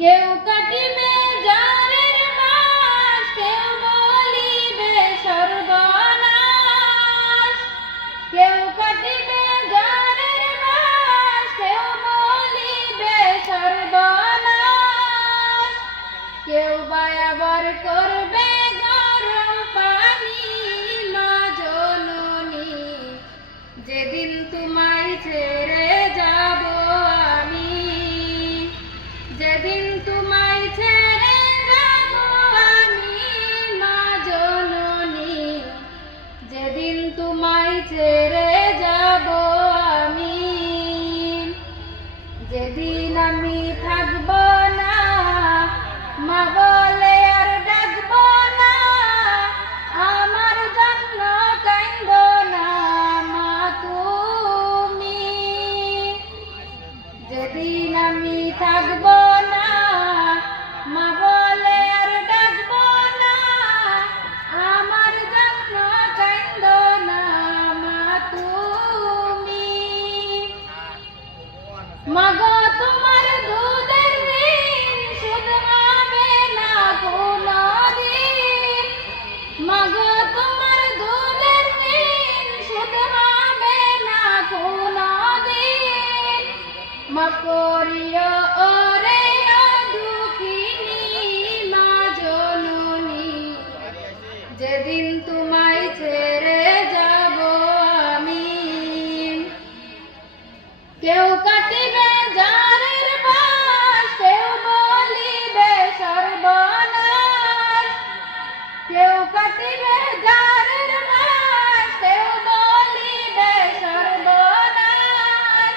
কেউ কাটিবে জানের মাস, কেউ বলিবে সর্বনাশ। কেউ কাটিবে জানের মাস, কেউ বলিবে সর্বনাশ। কেউ বা আবার করবে গরম পানি। মা জননী, যেদিন তোমায় ছেড়ে যাব আমি, যেদিন তোমায় ছেড়ে যাব আমি, মা জননী, যেদিন তোমায় ছেড়ে যাব আমি, যেদিন আমি থাকব না, মা বলে আর ডাকব না, আমার জন্য কাঁদো না মা তুমি। যেদিন আমি থাকব না, মা বলে আর ডাকব না, আমার জন্য কাঁদো না মা তুমি। মাগো তোমার দুধের ঋণ শোধ হবে না কোনদিন। মাগো তোমার দুধের ঋণ শোধ হবে না কোনদিন। মাফ করিও ওরে দুঃখিনী মা জননী, যেদিন তোমায় ছেড়ে যাব আমি। কেউ কাটিবে জানের বাস, কেউ বলিবে সর্বনাশ। কেউ কাটিবে জানের বাস, কেউ বলিবে সর্বনাশ।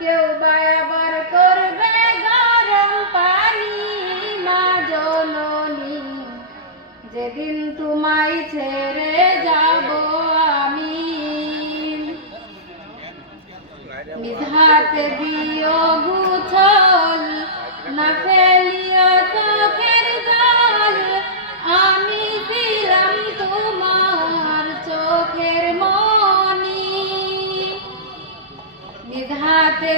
কেউ বা আবার করবে গরম পানি। মা জননী, যেদিন তোমায় ছেড়ে যাব আমি। নিজ হাতে দিও গুছল, না ফেলিও চোখের জল। আমি ছিলাম তোমার চোখের মনি। নিজ হাতে